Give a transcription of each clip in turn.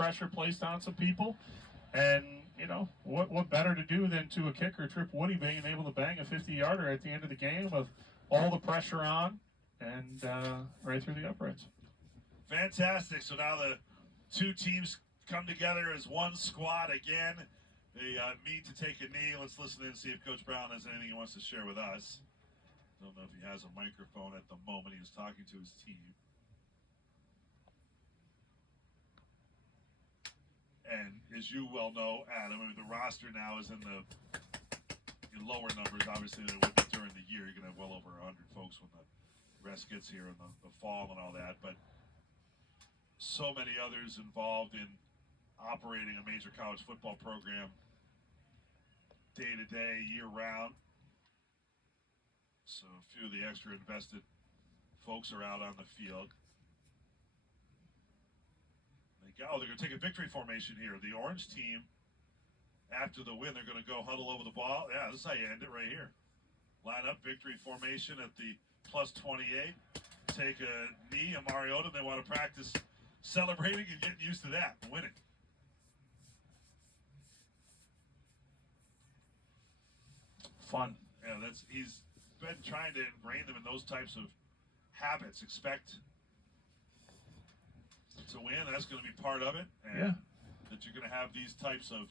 pressure placed on some people. And, you know, what better to do than to a kicker, Trip Woody, being able to bang a 50-yarder at the end of the game with all the pressure on and right through the uprights. Fantastic. So now the two teams come together as one squad again. They meet to take a knee. Let's listen in and see if Coach Brown has anything he wants to share with us. Don't know if he has a microphone at the moment. He was talking to his team. And as you well know, Adam, I mean, the roster now is in lower numbers, obviously, than it would be during the year. You're going to have well over 100 folks when the rest gets here in the fall and all that. But so many others involved in operating a major college football program day to day, year round. So a few of the extra invested folks are out on the field. They're going to take a victory formation here. The orange team, after the win, they're going to go huddle over the ball. Yeah, this is how you end it right here. Line up, victory formation at the plus 28. Take a knee, a Mariota. They want to practice celebrating and getting used to that, winning. Fun. Yeah, he's been trying to ingrain them in those types of habits. Expect to win. That's going to be part of it. And that you're going to have these types of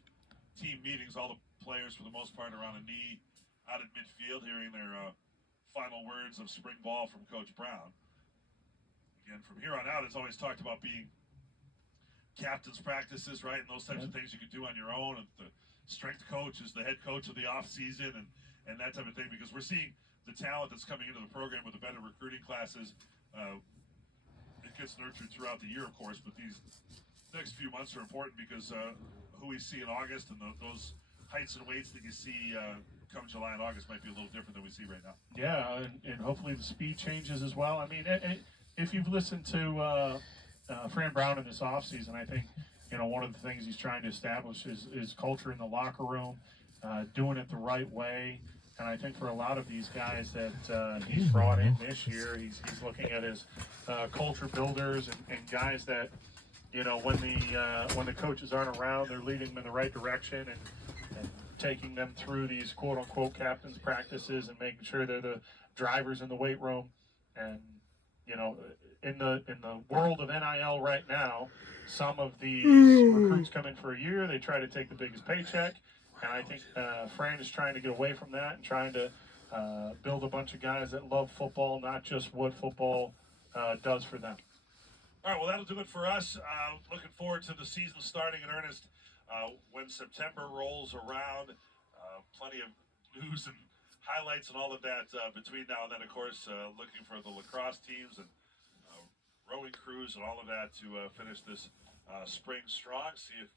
team meetings. All the players, for the most part, are on a knee out at midfield, hearing their final words of spring ball from Coach Brown. Again, from here on out, it's always talked about being captain's practices, right? And those types of things you could do on your own. And the strength coach is the head coach of the off season and that type of thing, because we're seeing the talent that's coming into the program with the better recruiting classes. It gets nurtured throughout the year, of course, but these next few months are important because who we see in August and those heights and weights that you see come July and August might be a little different than we see right now. Yeah, and hopefully the speed changes as well. I mean, if you've listened to Fran Brown in this offseason, I think, you know, one of the things he's trying to establish is culture in the locker room, doing it the right way. And I think for a lot of these guys that he's brought in this year, he's looking at his culture builders and guys that, you know, when the coaches aren't around, they're leading them in the right direction and taking them through these quote-unquote captain's practices and making sure they're the drivers in the weight room. And, you know, in the world of NIL right now, some of these recruits come in for a year, they try to take the biggest paycheck. And I think Fran is trying to get away from that and trying to build a bunch of guys that love football, not just what football does for them. All right, well, that'll do it for us. Looking forward to the season starting in earnest when September rolls around. Plenty of news and highlights and all of that between now and then, of course, looking for the lacrosse teams and rowing crews and all of that to finish this spring strong, see if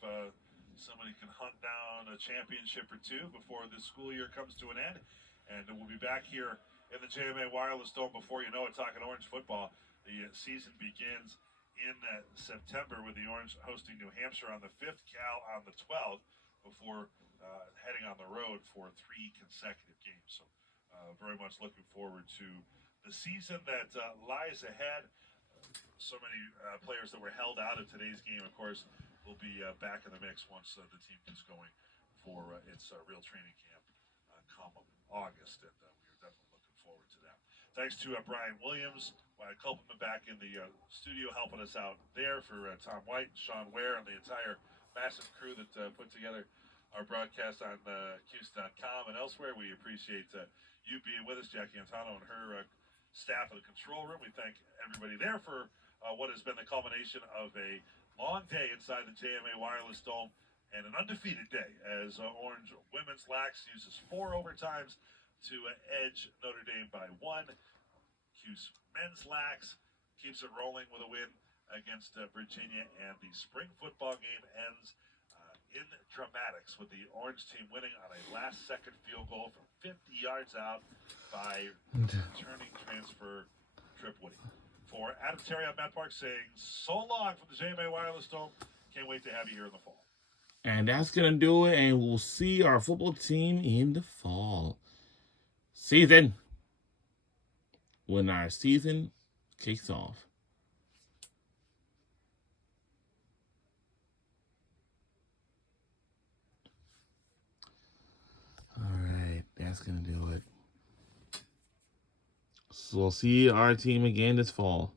somebody can hunt down a championship or two before this school year comes to an end. And we'll be back here in the JMA Wireless Dome before you know it, talking Orange football. The season begins in September with the Orange hosting New Hampshire on the 5th, Cal on the 12th, before heading on the road for 3 consecutive games. So very much looking forward to the season that lies ahead. So many players that were held out of today's game, of course, will be back in the mix once the team gets going for its real training camp come August, and we are definitely looking forward to that. Thanks to Brian Williams, Wyatt Kopelman back in the studio helping us out there, for Tom White, Sean Ware, and the entire massive crew that put together our broadcast on Cuse.com and elsewhere. We appreciate you being with us, Jackie Antano and her staff of the control room. We thank everybody there for what has been the culmination of a long day inside the JMA Wireless Dome and an undefeated day as Orange women's lax uses 4 overtimes to edge Notre Dame by 1. Cuse men's lax keeps it rolling with a win against Virginia, and the spring football game ends in dramatics with the Orange team winning on a last-second field goal from 50 yards out by returning transfer Trip Woody. For Adam Terry, I'm Matt Park saying so long from the JMA Wireless Dome. Can't wait to have you here in the fall. And that's going to do it, and we'll see our football team in the fall season when our season, キックオフ That's going to do it. So we'll see our team again this fall.